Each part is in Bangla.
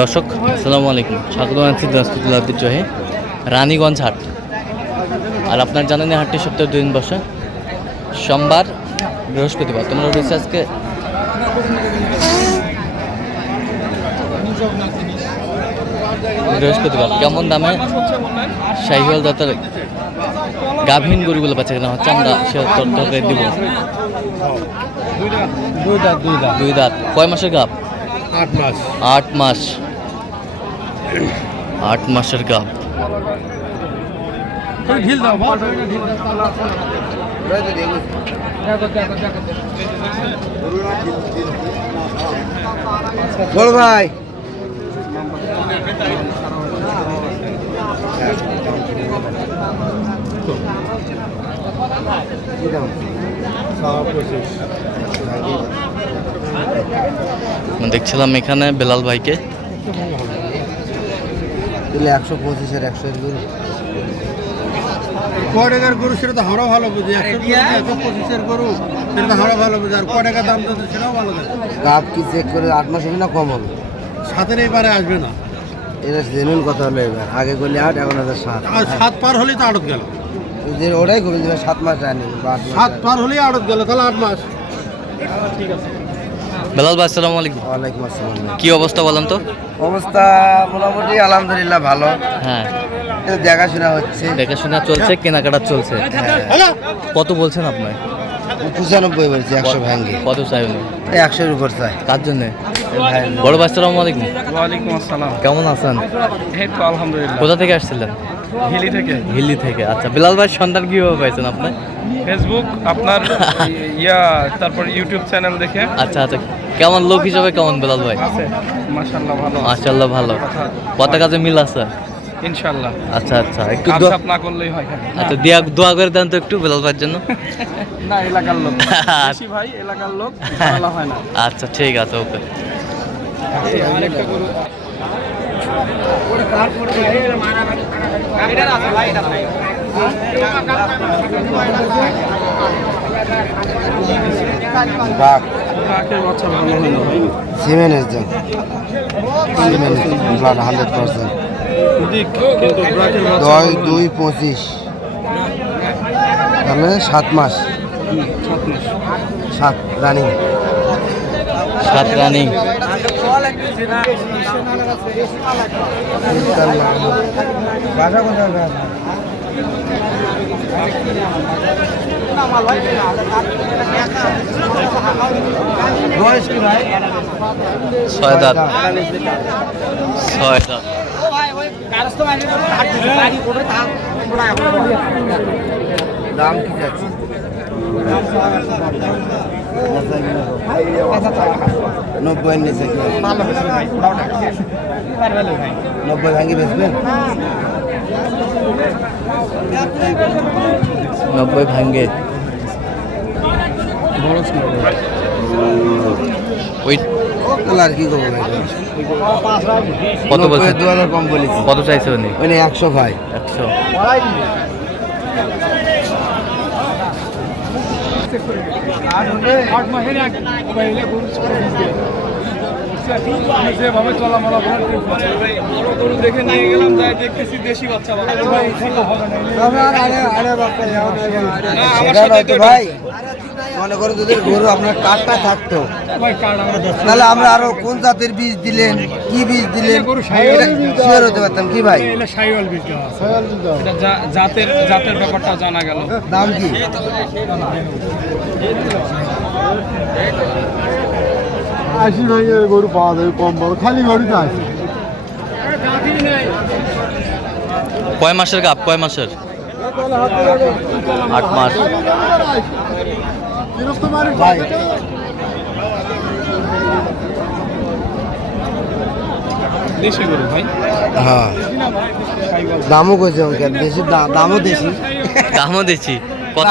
দর্শক আসসালামু আলাইকুম। স্বাগত জানাচ্ছি দিনাজপুর ঐতিহ্যহে রানীগঞ্জ হাট। আর আপনার জানেন এই হাটটি সপ্তাহে দুদিন বসে। সোমবার বৃহস্পতিবার। তোমরা রয়েছে আজকে বৃহস্পতিবার। কেমন দামে শাহিওয়াল দাতার গাভীন গরুগুলো পাচ্ছে কেনা হচ্ছে আমরা সে তথ্য দিব। দুই দাঁত। দুই দাঁত। কয় মাসের গাভ? আট মাস। আট মাস। আট মাসের গাভ ঢিল দাও বল ভাই দেখছিলাম এখানে বেলাল ভাইকে তাহলে একশো পঁচিশের একশো গরু ক টাকার গরু সেটা তো আমরা ভালো বুঝি। একশো একশো পঁচিশের গরু সেটা তো আমরা ভালো বুঝি। আর ক টাকা দাম তো সেটাও ভালো দেয় কাপ কি চেক করে আট মাস হবে না কম হবে? সাতের এবারে আসবে না। এটা জেনুইন কথা হলো এবার। আগে করলে আট এখন হাজার সাত। আর সাত পার হলেই তো আড়ত গেল। যে ওটাই যে সাত মাস আনি সাত পার হলেই আড়ত গেল তাহলে আট মাস। বেলাল ভাই আসসালামু আলাইকুম। ওয়ালাইকুম আসসালাম। কি অবস্থা বলেন তো? অবস্থা মোটামুটি আলহামদুলিল্লাহ ভালো। হ্যাঁ। এটা দেখাশোনা হচ্ছে। দেখাশোনা চলছে কেনাকাটা চলছে। হ্যালো। কত বলছেন আপনার পঁচানব্বই বলছি একশো ভাঙ্গি। কত চাই উনি? এই একশোর উপর চাই। তার জন্যে? বড় ভাই আসসালামু আলাইকুম। ওয়ালাইকুম আসসালাম। কেমন আছেন? এই তো আলহামদুলিল্লাহ। কোথা থেকে আসছিলেন? হিলি থেকে। হিলি থেকে। আচ্ছা বেলাল ভাই সন্ধান কীভাবে পাইছেন আপনি ফেসবুক আপনার ইয়া তারপর ইউটিউব চ্যানেল দেখে। আচ্ছা আচ্ছা। কেমন লোক হিসাবে কেমন বেলাল ভাই? মাশাআল্লাহ ভালো মাশাআল্লাহ ভালো। কথা কাজে মিল আছে? ইনশাআল্লাহ। আচ্ছা আচ্ছা একটু দোয়া- না করলেই হয়। আচ্ছা দিয়া দোয়া করে দেন তো একটু বেলাল ভাইয়ের জন্য। না এলাকার লোক। বেশি ভাই এলাকার লোক ভালো হয় না। আচ্ছা ঠিক আছে ওকে। আরেকটা গরু সিমেন্টের জন্য সিমেন্ট ব্লাড হান্ড্রেড পার্সেন্ট দশ দুই পঁচিশ। তাহলে সাত মাস। সাত মাস। সাত রানিং সাত রানিং বয়স কি ভাই ছয় দাঁত। ছয় দাঁত। দাম কি যাচ্ছে? নব্বই নিচে কি? নব্বই ভাঙ্গি বেচবেন? নব্বই ভাঙ্গে। ওই আর কি করব কত বলছেন? দু হাজার কম বলেছি। কত চাইছে উনি? ওই একশো ভাই। একশো। যেভাবে গরু দেখে নিয়ে গেলাম যাই দেখতেছি দেশি বাচ্চা সেটা নয় তো ভাই মনে করো যদি গরু আপনার কাঠটা থাকতো। তাহলে আমরা আরও কোন জাতের বীজ দিলেন? কি বীজ দিলেন? শিওর হতে পারতাম কি ভাই? জাতের জাতের ব্যাপারটা জানা গেল। দাম কি? আশি ভাঙের গরু পাওয়া যাবে কম বড়। খালি গরুতে আছে কয় মাসের গাপ? কয় মাসের? আট মাস। দেশি গরু হ্যাঁ। দামও কইছে অঙ্কের বেশি দা- দামও বেশি দামও দিচ্ছি কত?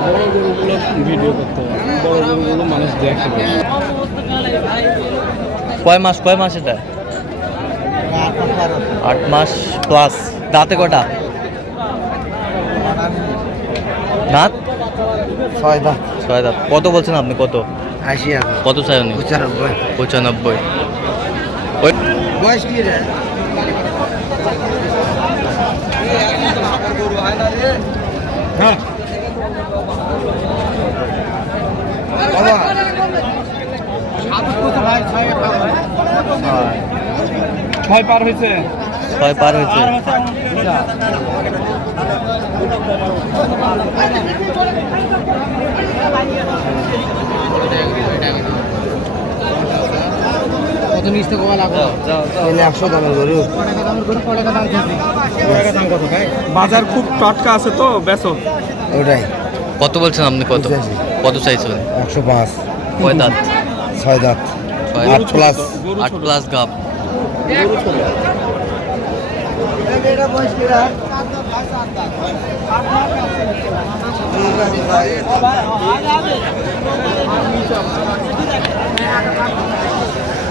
বড় গরুগুলো ভিডিও করতে হবে বড় গরুগুলো মানুষ দেখে কয় মাস কয় মাস এটা? আট মাস প্লাস দাঁতে কটা দাঁত? ছয় দাঁত। ছয় দাঁত। কত বলছেন আপনি কত? আশি কত চাই উনি? পঁচানব্বই। পঁচানব্বই। বয়স কি রে? বাবা। ছয় পার হয়েছে। ছয় পার হয়েছে। এনে একশো দামের গরু। বাজার খুব টটকা আছে তো বেসো ওটাই। কত বলছেন আপনি কত? কত চাইছিলেন? একশো পাঁচ। কয় দাঁত। ছয় দাঁত। আট প্লাস। আট প্লাস গাপ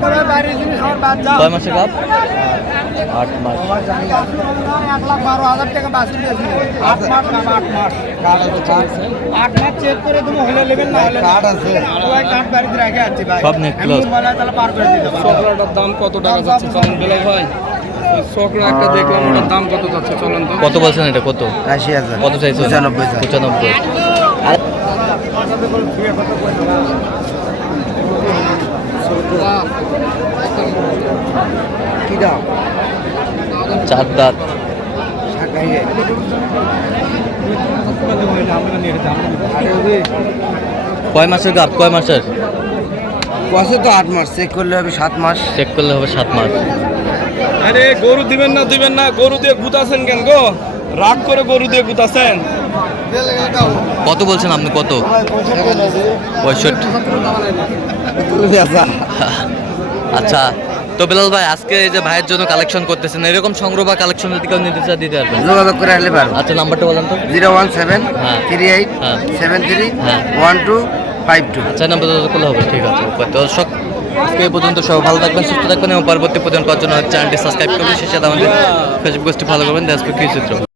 কয় মাসে। গাপ আট মাস কাঠ আছে সব নেট ক্লোজ চকলাটার দাম কত টাকা যাচ্ছে চলেন বেলাল ভাই? চকলা একটা দেখলাম ওটার দাম কত যাচ্ছে চলেন তো। কত বলছেন এটা কত? আশি হাজার। কত চাইছেন? পঁচানব্বই হাজার। পঁচানব্বই। কি দাম? চার দাঁত কয় মাসের গাপ? কয় মাসের? কষে তো আট মাস চেক করলে হবে সাত মাস। চেক করলে হবে সাত মাস। আরে গরু দিবেন না দিবেন না গরু দিয়ে গুতাছেন কেন গো? রাগ করে গরু দিয়ে গুতাছেন। কত বলছেন আপনি কত? পঁয়ষট্টি। আচ্ছা তো বিলাল ভাই আজকে এই যে ভাইয়ের জন্য কালেকশন করতেছেন এরকম সংগ্রহ বা কালেকশন যদি কেউ নিতে চায় দিতে পারবেন। যোগাযোগ করে আসলে পারব। আচ্ছা নাম্বারটা বলেন তো। জিরো ওয়ান সেভেন হ্যাঁ। থ্রি এইট হ্যাঁ। সেভেন থ্রি হ্যাঁ। One two five two. আচ্ছা নাম্বার করলে হবে ঠিক আছে। তো দর্শক আজকে এই পর্যন্ত সব ভালো থাকবেন সুস্থ থাকবেন এবং পরবর্তী পর্যন্ত করার জন্য চ্যানেলটি সাবস্ক্রাইব করবেন। সেই সাথে আমাদের ফেসবুক পেজটি ফলো করবেন দেশ কি চিত্র।